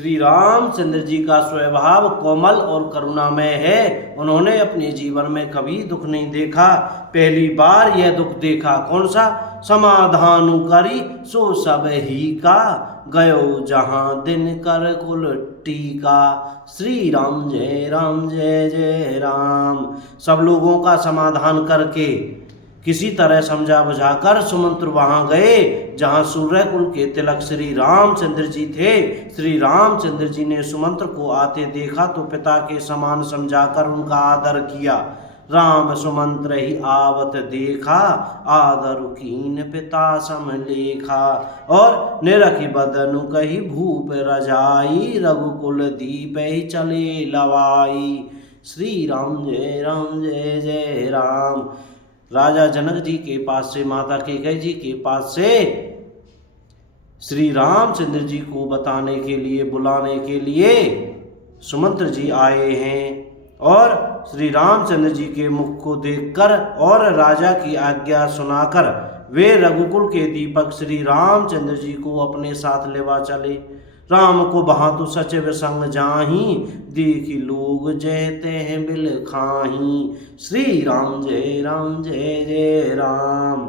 श्री रामचंद्र जी का स्वभाव कोमल और करुणामय है। उन्होंने अपने जीवन में कभी दुख नहीं देखा, पहली बार यह दुख देखा। कौन सा? समाधान करी सो सब ही का, गयो जहां दिन कर कुल टीका। श्री राम जय जय राम। सब लोगों का समाधान करके किसी तरह समझा बुझाकर सुमंत्र वहां गए जहां सूर्य कुल के तिलक श्री रामचंद्र जी थे। श्री रामचंद्र जी ने सुमंत्र को आते देखा तो पिता के समान समझाकर उनका आदर किया। राम सुमंत्र ही आवत देखा, आदर कीन पिता सम लेखा। और निरखी बदनु कही भूप रजाई, रघुकुल दीप ही चले लवाई। श्री राम जय जय राम। राजा जनक जी के पास से, माता कैकेयी जी के पास से श्री रामचंद्र जी को बताने के लिए, बुलाने के लिए सुमंत्र जी आए हैं। और श्री रामचंद्र जी के मुख को देखकर और राजा की आज्ञा सुनाकर वे रघुकुल के दीपक श्री रामचंद्र जी को अपने साथ लेवा चले। राम को बहातु सचिव संग जाही, देखी लोग जयते हैं बिल खाही। श्री राम जय जय राम।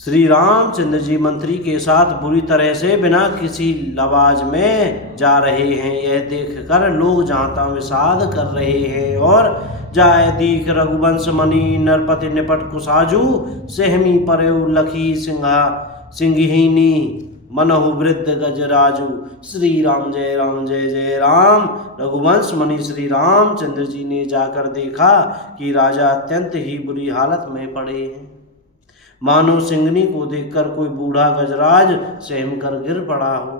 श्री रामचंद्र जी मंत्री के साथ बुरी तरह से बिना किसी लवाज में जा रहे हैं। यह देखकर लोग जाता विषाद कर रहे हैं। और जाय दीख रघुवंश मणि, नरपति निपट कुसाजू, सेहमी परेउ लखी सिंघिनी, मनहु वृद्ध गजराजू। श्री राम जय जय राम। रघुवंश मणि श्री रामचंद्र जी ने जाकर देखा कि राजा अत्यंत ही बुरी हालत में पड़े हैं। मानो सिंघनी को देखकर कोई बूढ़ा गजराज सहम कर गिर पड़ा हो।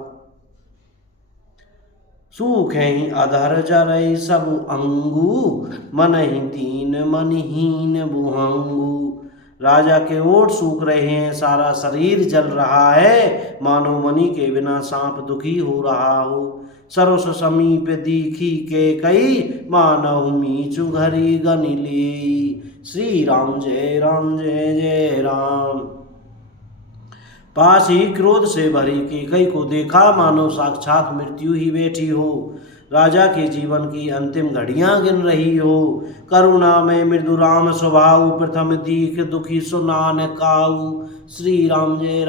सूख ही अधर जरई सब अंगू, मन ही दीन मनहीन बुहंगू। राजा के ओठ सूख रहे हैं, सारा शरीर जल रहा है, मानो मणि के बिना सांप दुखी हो रहा हो। सरस समीप दीखी कैकेयी, मानहु मीचु घरी गनि लेई। श्री राम जय जय राम। पास ही क्रोध से भरी कैकेयी को देखा, मानो साक्षात मृत्यु ही बैठी हो, राजा के जीवन की अंतिम घड़ियां गिन रही हो। करुणा में मृदु राम स्वभाव, प्रथम दीख दुखी सुनान काऊ। श्री राम जय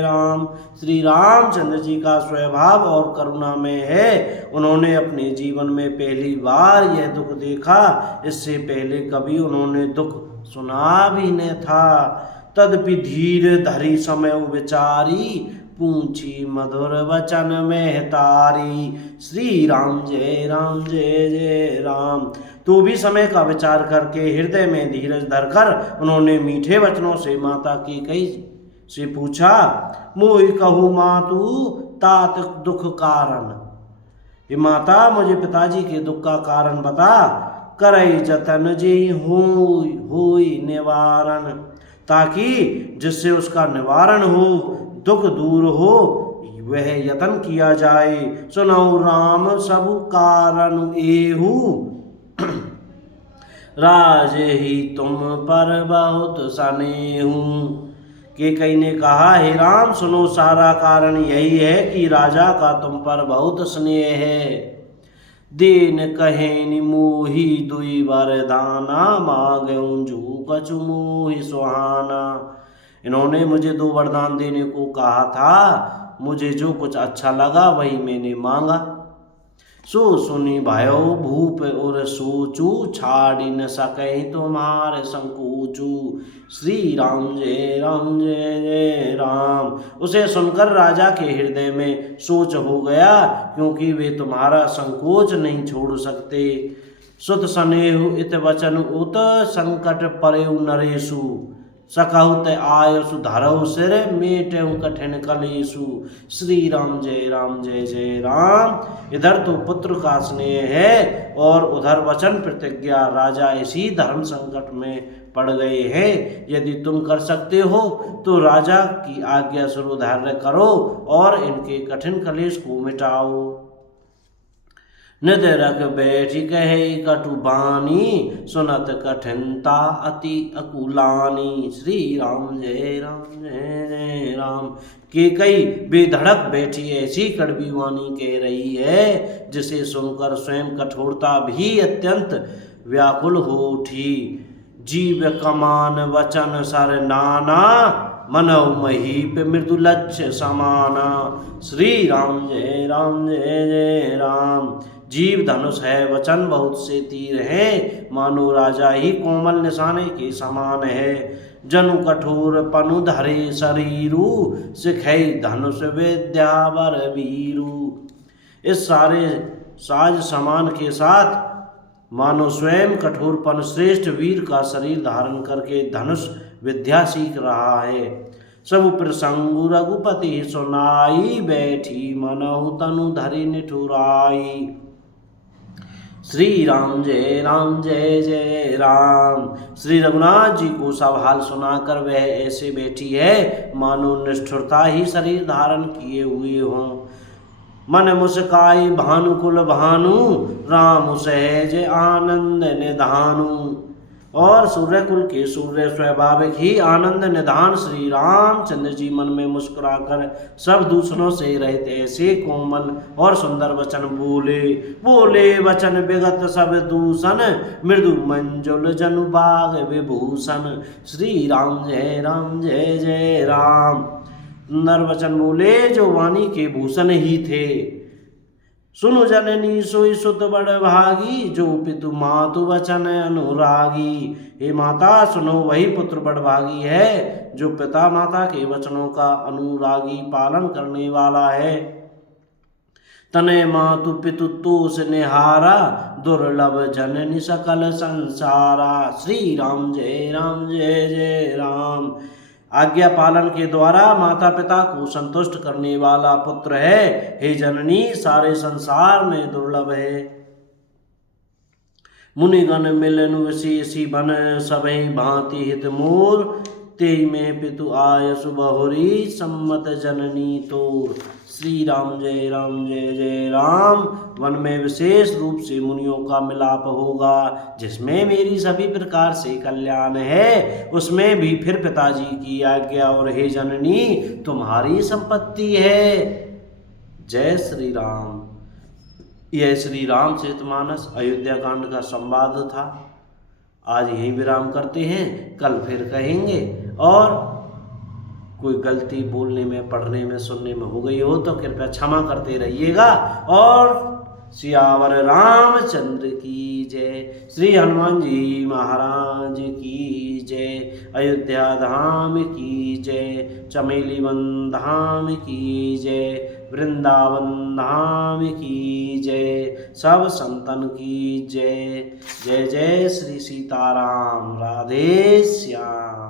राम। श्री रामचंद्र जी का स्वभाव और करुणा में है। उन्होंने अपने जीवन में पहली बार यह दुख देखा, इससे पहले कभी उन्होंने दुख सुना भी न था। तदपि धीर धरी समय विचारी, पूछी मधुर वचन में तारी। श्री राम जय राम। तो भी समय का विचार करके हृदय में धीरज धरकर उन्होंने मीठे वचनों से माता कैकेयी से पूछा, मोहि कहू मातु तात दुख कारण। हे माता, मुझे पिताजी के दुख का कारण बता। करई जतन जे होई निवारण, ताकि जिससे उसका निवारण हो, दुख दूर हो, वह यतन किया जाए। सुनौ राम सब कारण एहू, राज ही तुम पर बहुत स्नेहू। कैकेयी ने कहा, हे राम, सुनो, सारा कारण यही है कि राजा का तुम पर बहुत स्नेह है। देन कहेनि मोहि दुई वरदाना, मांगऊं जो कछु मोहि सुहाना। इन्होंने मुझे 2 वरदान देने को कहा था, मुझे जो कुछ अच्छा लगा वही मैंने मांगा। सो सुनी भयो भूप और सोचू, छाड़ी न सके तुम्हारे संकोचू। श्री राम जय राम। उसे सुनकर राजा के हृदय में सोच हो गया, क्योंकि वे तुम्हारा संकोच नहीं छोड़ सकते। सुत स्नेहु इत वचन उत, संकट परेउ नरेशु। सकहुत आयसु धरऊ सिर, मेटहु कठिन कलेशु। श्री राम जय जय राम। इधर तो पुत्र का स्नेह है और उधर वचन प्रतिज्ञा। राजा इसी धर्म संकट में पड़ गए हैं। यदि तुम कर सकते हो तो राजा की आज्ञा सुधार्य करो और इनके कठिन कलेश को मिटाओ। निध रख बैठी कहे कटु बानी, सुनत कठिनता अति अकुलानी। श्री राम जय राम। कैकई बेधड़क बैठी ऐसी कड़वी वाणी कह रही है, जिसे सुनकर स्वयं कठोरता भी अत्यंत व्याकुल हो उठी। जीव कमान वचन सर नाना, मनव महीप मृदु लक्ष्य समाना। श्री राम जय जय राम। जीव धनुष है, वचन बहुत से तीर है, मानो राजा ही कोमल निशाने के समान है। जनु कठोर पनु धरे शरीरु, सिखै धनुष विद्या बर वीरु। इस सारे साज समान के साथ मानो स्वयं कठोरपन श्रेष्ठ वीर का शरीर धारण करके धनुष विद्या सीख रहा है। सब प्रसंगु रघुपति सुनाई, बैठी मनहु तनु धरि निठुराई। श्री राम जय जय राम। श्री रघुनाथ जी को सब हाल सुनाकर वह ऐसे बैठी है, मानो निष्ठुरता ही शरीर धारण किए हुए हों। मन मुस्काई भानुकुल भानु, राम सहज आनंद निधानु। और सूर्यकुल के सूर्य स्वाभाविक ही आनंद निधान श्री रामचंद्र जी मन में मुस्कुराकर सब दूसरों से रहित ऐसे कोमल और सुंदर वचन बोले वचन विगत सब दूषण, मृदु मंजुल जनु बाग विभूषण। श्री राम जय जय राम। सुंदर वचन बोले जो वाणी के भूषण ही थे। सुनु जननी सोई सुत बड़ भागी, जो पितु मातु वचन अनुरागी। हे माता सुनो, वही पुत्र बड़ भागी है जो पिता माता के वचनों का अनुरागी पालन करने वाला है। तने मातु पितु तोष निहारा, दुर्लभ जननी सकल संसारा। श्री राम जय जय राम। आज्ञा पालन के द्वारा माता पिता को संतुष्ट करने वाला पुत्र है। हे जननी, सारे संसार में दुर्लभ है। मुनिगण मिलन विशेषी बन, सबई भांति हित मोर। तेई में पितु आयस बहुरी, सम्मत जननी तोर। श्री राम जय जय राम। वन में विशेष रूप से मुनियों का मिलाप होगा, जिसमें मेरी सभी प्रकार से कल्याण है, उसमें भी फिर पिताजी की आज्ञा और हे जननी तुम्हारी संपत्ति है। जय श्री राम। यह श्री रामचरितमानस अयोध्या कांड का संवाद था। आज यहीं विराम करते हैं, कल फिर कहेंगे। और कोई गलती बोलने में, पढ़ने में, सुनने में हो गई हो तो कृपया क्षमा करते रहिएगा। और सियावर रामचंद्र की जय। श्री हनुमान जी महाराज की जय। अयोध्या धाम की जय। चमेली वन धाम की जय। वृंदावन धाम की जय। सब संतन की जय। जय जय श्री सीताराम। राधे श्याम।